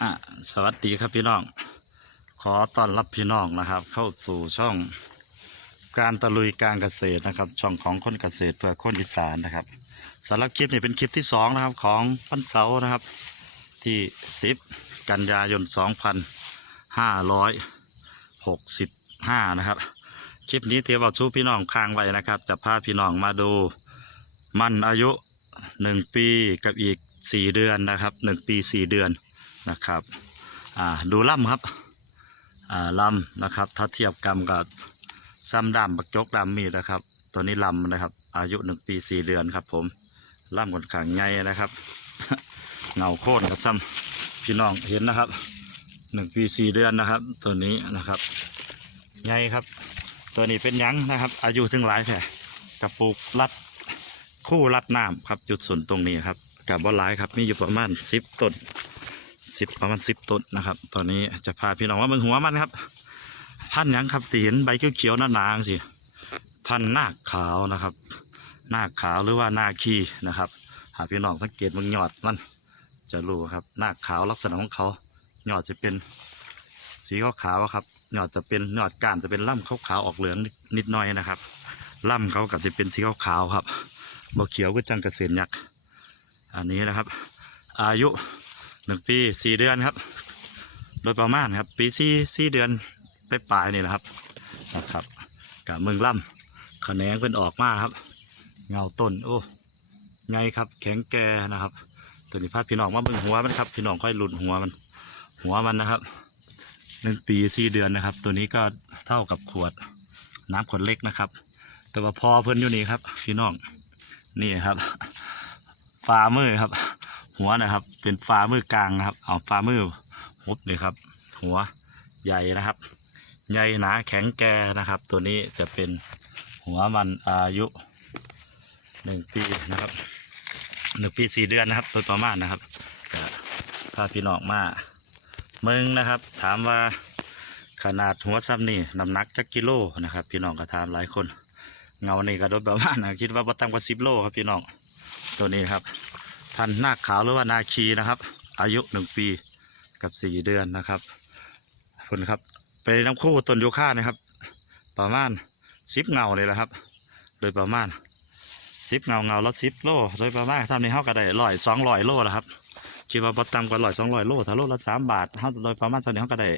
อะสวัสดีครับพี่น้อง ขอต้อนรับพี่น้องนะครับ เข้าสู่ช่องการตะลุยการเกษตรนะครับ ช่องของคนเกษตรเพื่อคนอีสานนะครับสำหรับคลิปนี้เป็นคลิปที่สองนะครับของวันเสาร์นะครับ ที่สิบกันยายนสองพันห้าร้อยหกสิบห้านะครับ คลิปนี้เทียบเอาชูพี่น้องค้างไว้นะครับ จะพาพี่น้องมาดูมันอายุหนึ่งปีกับอีกสี่เดือนนะครับหนึ่งปีสี่เดือน นะครับอ่าดูล่ำครับอ่าลำนะครับ ถ้าเทียบกันกับซ้ำดำปักจกดำมีดนะครับ ตัวนี้ลำนะครับ อายุหนึ่งปีสี่เดือนครับ ผมล่ำค่อนข้างใหญ่นะครับ เงาโค่นครับซ้ำพี่น้องเห็นนะครับหนึ่งปีสี่เดือนนะครับ ตัวนี้นะครับใหญ่ครับ ตัวนี้เป็นยังนะครับ อายุถึงหลายแผ่กระปุกรัดคู่รัดน้ำครับจุดศูนย์ตรงนี้ครับกับว่าหลายครับมีอยู่ประมาณสิบต้น สิบประมาณสิบต้นนะครับ ตอนนี้จะพาพี่น้องว่าเบิ่งหัวมันครับ พันยังครับตีเห็นใบเขียวๆหนาๆสิพันธุ์นาคขาวนะครับนาคขาวหรือว่านาคีนะครับ หากพี่น้องสังเกตมันยอดมันจะรู้ครับนาคขาวลักษณะของเขายอดจะเป็นสีขาวๆครับยอดจะเป็นยอดก้านจะเป็นล่ำขาวๆออกเหลืองนิดหน่อยนะครับล่ำเขาก็จะเป็นสีขาวๆครับบ่เขียวก็จังกระเกษตรยักษ์อันนี้นะครับ อายุ หนึ่งปีสี่เดือนครับ โดยประมาณครับ ปีสี่สี่เดือนไปปลายนี่นะครับนะครับกับเมืองล่ำขะแหนงเป็นออกมาครับ เงาต้นโอ้ไงครับ แข็งแก่นะครับตัวนี้พาพี่น้องมาเบิ่งหัวมันครับ พี่น้องค่อยหลุดหัวมัน หัวมันนะครับหนึ่งปีสี่เดือนนะครับ ตัวนี้ก็เท่ากับขวดน้ำขวดเล็กนะครับ แต่ว่าพอเพิ่นอยู่นี่ครับ พี่น้องนี่ครับฝ่ามือครับ หัวนะครับ เป็นฝ่ามือกลางนะครับ เอาฝ่ามือหุบนี่ครับ หัวใหญ่นะครับ ใหญ่หนาแข็งแก่นะครับ ตัวนี้จะเป็นหัวมันอายุหนึ่งปีนะครับหนึ่งปีสี่เดือนนะครับโดยประมาณนะครับก็พาพี่น้องมาเมืองนะครับ ถามว่าขนาดหัวซ้ำนี่น้ำหนักจักกิโลนะครับ พี่น้องก็ถามหลายคน เงานี่ก็โดยประมาณนะคิดว่าบ่ต่ำกว่าสิบโลครับพี่น้องตัวนี้ครับ พันธุ์นาคขาวหรือว่านาคีนะครับ อายุหนึ่งปีกับสี่เดือนนะครับคนครับไปน้ำคู่ต้นโยค่านะครับ ประมาณสิบเงาเลยละครับ โดยประมาณสิบเงาเงาและสิบโลโดยประมาณทำในี้าก็ได้ร้อยสองร้อยโลแล้วครับคิดว่าประตำกว่าร้อยสองร้อยโลถ้าโลละสามบาทเขาโดยประมาณตอนนี้าก็ได้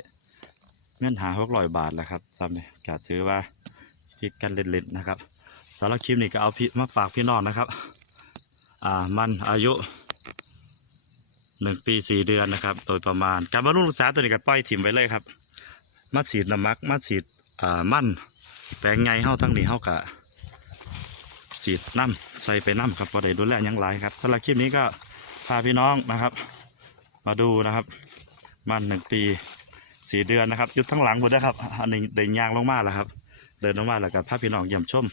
เงินหาหกร้อยบาทแล้วครับทำนี้ก็ถือว่าคิดกันเล่นๆนะครับสำหรับคลิปนี้ก็เอาพี่มาฝากพี่น้องนะครับ อ่ามันอายุหนึ่งปีสี่เดือนนะครับ โดยประมาณ การบำรุงรักษาตัวนี้ก็ปล่อยถิ่มไว้เลยครับมาฉีดน้ำมักมาฉีดอ่ามันแปลงไงเฮาทั้งนี้เฮากะฉีดน้ำใส่ไปน้ำครับพอได้ดูแลยังหลายครับสำหรับคลิปนี้ก็พาพี่น้องนะครับ มาดูนะครับ มันหนึ่งปีสี่เดือนนะครับยุดทั้งหลังหมดนะครับ อันนี้เดินยางลงมาแล้วครับ เดินลงมาแล้วก็พาพี่น้องเยี่ยมชม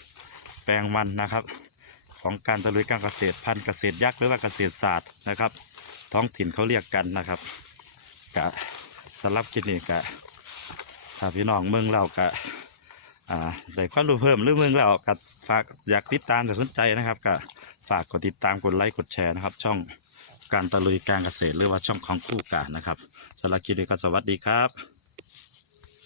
แปลงมันนะครับ ของการตะลุยการเกษตรพันธุ์เกษตรยักษ์หรือว่าเกษตรศาสตร์นะครับ ท้องถิ่นเขาเรียกกันนะครับกะสำหรับคลิปนี้กะถ้าพี่น้องเมืองเรากะอ่าได้ความรู้เพิ่มหรือเมืองเรากะฝากอยากติดตามแต่สนใจนะครับกะฝากกดติดตามกดไลค์กดแชร์นะครับ ช่องการตะลุยการเกษตรหรือว่าช่องของคู่กานะครับสำหรับคลิปนี้ก็สวัสดีครับ